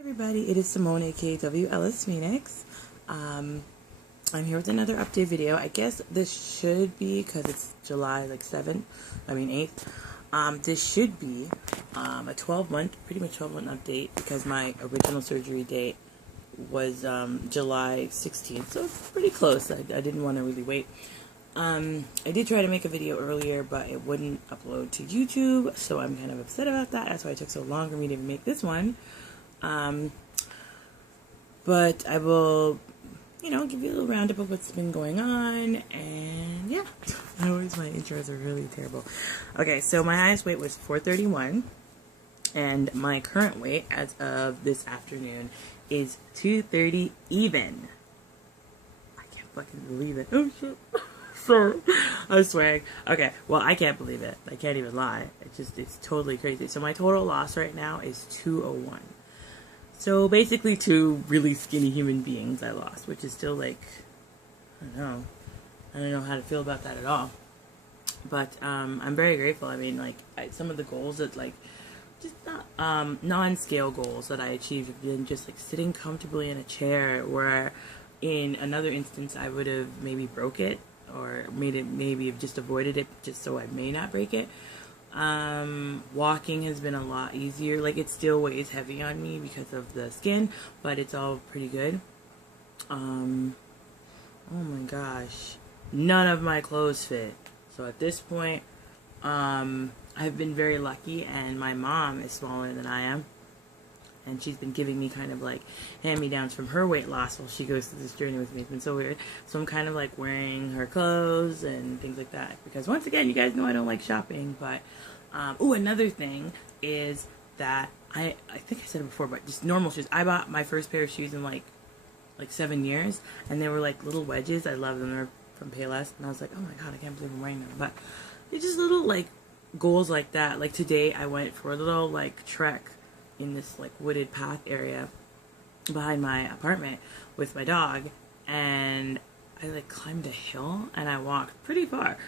Everybody, it is Simone, aka Ellis Phoenix. I'm here with another update video. I guess this should be, because it's July 8th. This should be a 12-month, pretty much 12-month update, because my original surgery date was July 16th, so it's pretty close. I didn't want to really wait. I did try to make a video earlier, but it wouldn't upload to YouTube, so I'm kind of upset about that. That's why it took so long for me to make this one. But I will, give you a little roundup of what's been going on, and yeah. My intros are really terrible. Okay, so my highest weight was 431, and my current weight as of this afternoon is 230 even. I can't fucking believe it. Oh shit. Sorry. I'm swearing. Okay, well, I can't believe it. I can't even lie. It's totally crazy. So my total loss right now is 201. So basically 2 really skinny human beings I lost, which is still I don't know how to feel about that at all. But I'm very grateful. I mean, some of the goals that just not non-scale goals that I achieved have been just sitting comfortably in a chair, where in another instance I would have maybe broke it or maybe have just avoided it just so I may not break it. Walking has been a lot easier. It still weighs heavy on me because of the skin, but it's all pretty good. Oh my gosh, none of my clothes fit. So at this point, I've been very lucky, and my mom is smaller than I am, and she's been giving me kind of hand-me-downs from her weight loss while she goes through this journey with me. It's been so weird. So I'm kind of wearing her clothes and things like that, because once again, you guys know I don't like shopping. But another thing is that I think I said it before, but just normal shoes. I bought my first pair of shoes in like 7 years, and they were little wedges. I love them. They're from Payless, and I was like, oh my god, I can't believe I'm wearing them. But it's just little goals like that. Today I went for a little trek in this wooded path area behind my apartment with my dog, and I climbed a hill and I walked pretty far.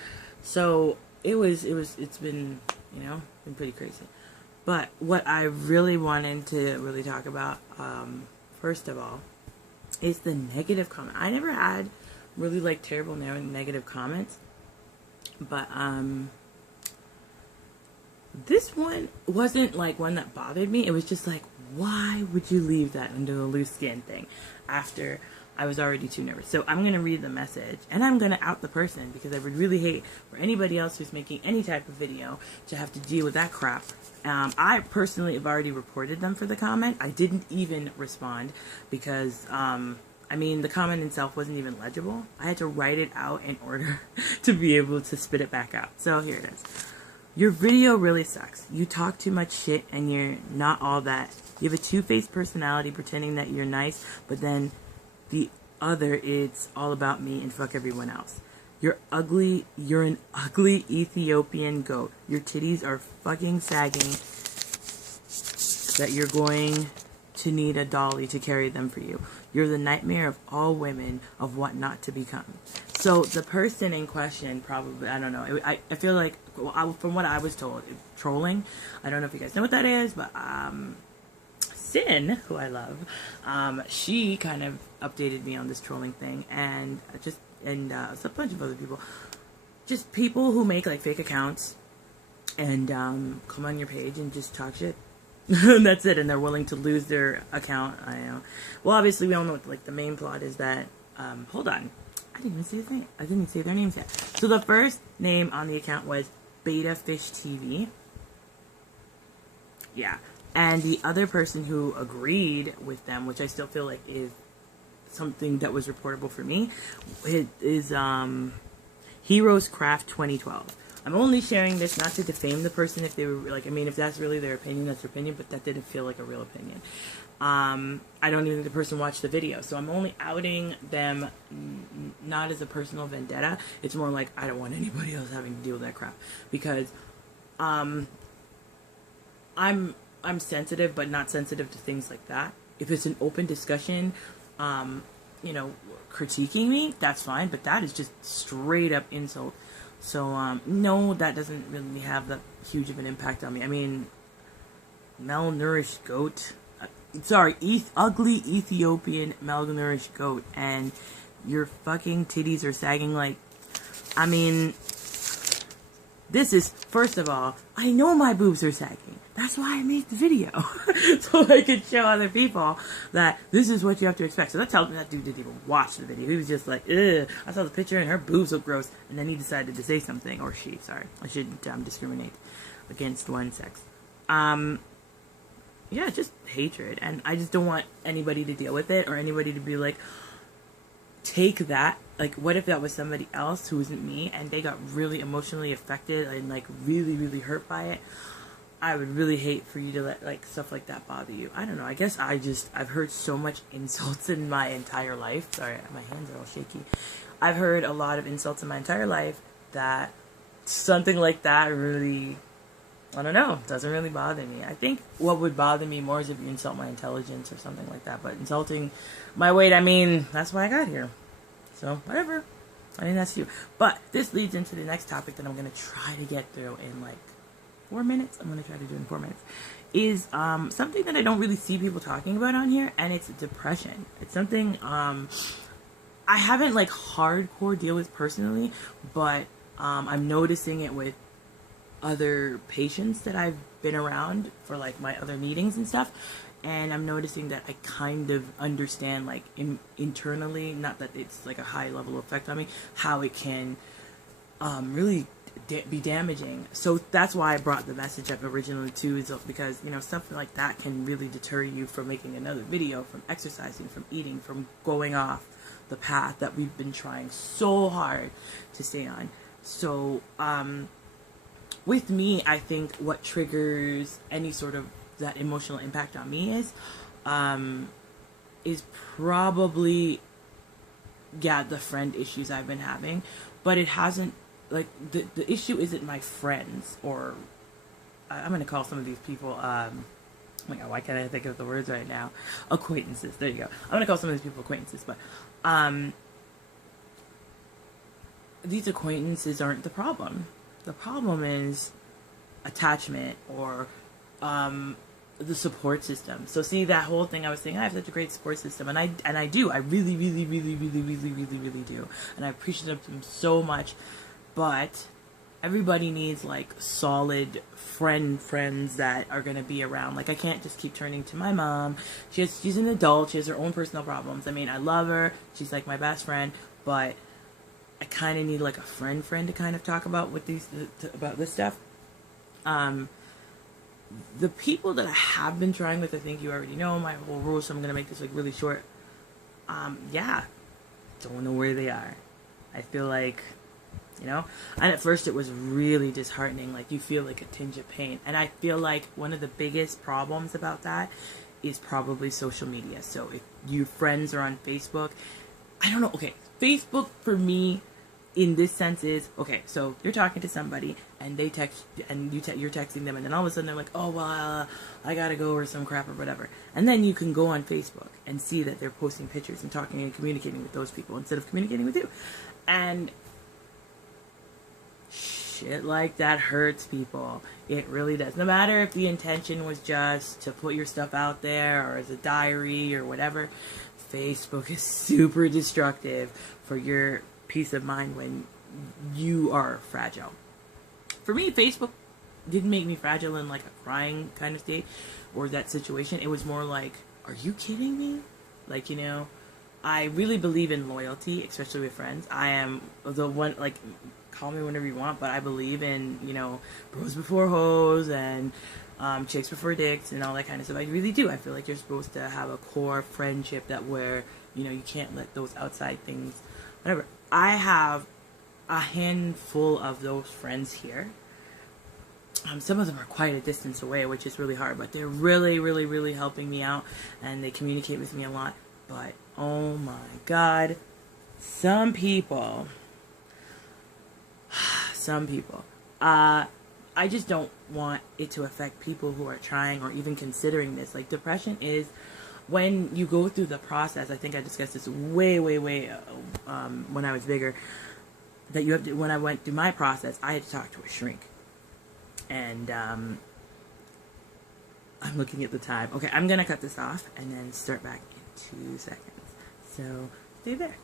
So it's been been pretty crazy. But what I really wanted to really talk about first of all is the negative comment. I never had really terrible negative comments, but this one wasn't one that bothered me. It was just why would you leave that under the loose skin thing after I was already too nervous? So I'm going to read the message, and I'm going to out the person, because I would really hate for anybody else who's making any type of video to have to deal with that crap. I personally have already reported them for the comment. I didn't even respond because, the comment itself wasn't even legible. I had to write it out in order to be able to spit it back out. So here it is. Your video really sucks. You talk too much shit, and you're not all that. You have a two-faced personality, pretending that you're nice, but then the other, it's all about me and fuck everyone else. You're ugly. You're an ugly Ethiopian goat. Your titties are fucking sagging that you're going to need a dolly to carry them for you. You're the nightmare of all women of what not to become. So the person in question probably, I don't know, I feel from what I was told, trolling. I don't know if you guys know what that is, but Sin, who I love, she kind of updated me on this trolling thing, and a bunch of other people. Just people who make fake accounts and come on your page and just talk shit. That's it, and they're willing to lose their account. I know. Well, obviously we all know what the main plot is that. Hold on. I didn't even say his name. I didn't say their names yet. So the first name on the account was Beta Fish TV. Yeah. And the other person who agreed with them, which I still feel is something that was reportable for me, is Heroes Craft 2012. I'm only sharing this not to defame the person if they were if that's really their opinion, that's their opinion, but that didn't feel like a real opinion. I don't even think the person watched the video, so I'm only outing them not as a personal vendetta. It's more I don't want anybody else having to deal with that crap, because I'm sensitive, but not sensitive to things like that. If it's an open discussion, critiquing me, that's fine, but that is just straight up insult. So no, that doesn't really have that huge of an impact on me. I mean, malnourished goat. ugly Ethiopian malnourished goat, and your fucking titties are sagging like, I mean, this is, first of all, I know my boobs are sagging. That's why I made the video. So I could show other people that this is what you have to expect. So that tells me that dude didn't even watch the video. He was just like, ugh, I saw the picture and her boobs look gross. And then he decided to say something, or she, sorry. I shouldn't discriminate against one sex. Yeah, just hatred. And I just don't want anybody to deal with it, or anybody to be like, take that. Like, what if that was somebody else who isn't me, and they got really emotionally affected and, like, really, really hurt by it? I would really hate for you to let, like, stuff like that bother you. I don't know. I guess I've heard so much insults in my entire life. Sorry, my hands are all shaky. I've heard a lot of insults in my entire life that something like that really, I don't know, doesn't really bother me. I think what would bother me more is if you insult my intelligence or something like that. But insulting my weight, I mean, that's why I got here. So, whatever. I mean, that's you. But this leads into the next topic that I'm going to try to get through in, like, 4 minutes. I'm going to try to do it in 4 minutes. Is something that I don't really see people talking about on here, and it's depression. It's something I haven't, like, hardcore deal with personally, but I'm noticing it with other patients that I've been around for, like, my other meetings and stuff. And I'm noticing that I kind of understand, like, internally, not that it's, like, a high level effect on me, how it can really be damaging. So that's why I brought the message up originally, too, is because, you know, something like that can really deter you from making another video, from exercising, from eating, from going off the path that we've been trying so hard to stay on. So, with me, I think what triggers any sort of that emotional impact on me is probably, yeah, the friend issues I've been having, but it hasn't, like, the issue isn't my friends, or I'm going to call some of these people, oh my god, why can't I think of the words right now? Acquaintances, there you go. I'm going to call some of these people acquaintances, but these acquaintances aren't the problem. The problem is attachment, or the support system. So see, that whole thing I was saying, I have such a great support system, and I do. I really, really, really, really, really, really, really do. And I appreciate them so much. But everybody needs, like, solid friends that are going to be around. Like, I can't just keep turning to my mom. She's an adult. She has her own personal problems. I mean, I love her. She's, like, my best friend. But I kind of need, like, a friend to kind of talk about with about this stuff. The people that I have been trying with, I think you already know my whole rule, so I'm going to make this, like, really short. Yeah, don't know where they are. I feel like, you know, and at first it was really disheartening, like, you feel like a tinge of pain, and I feel like one of the biggest problems about that is probably social media. So if your friends are on Facebook, I don't know, okay, Facebook for me in this sense is, okay, so you're talking to somebody and they text, and you're texting them, and then all of a sudden they're like, oh, well, I gotta go, or some crap or whatever. And then you can go on Facebook and see that they're posting pictures and talking and communicating with those people instead of communicating with you. And shit like that hurts people. It really does. No matter if the intention was just to put your stuff out there, or as a diary or whatever, Facebook is super destructive for your peace of mind when you are fragile. For me, Facebook didn't make me fragile in, like, a crying kind of state or that situation. It was more like, are you kidding me? Like, you know, I really believe in loyalty, especially with friends. I am the one, like, call me whenever you want, but I believe in, you know, bros before hoes, and chicks before dicks, and all that kind of stuff. I really do. I feel like you're supposed to have a core friendship that where, you know, you can't let those outside things, whatever. I have a handful of those friends here. Some of them are quite a distance away, which is really hard, but they're really, really, really helping me out, and they communicate with me a lot. But, oh my god, some people, I just don't want it to affect people who are trying or even considering this. Like, depression is when you go through the process. I think I discussed this way when I was bigger, that you have to, when I went through my process, I had to talk to a shrink. And I'm looking at the time. Okay, I'm gonna cut this off and then start back in 2 seconds. So stay there.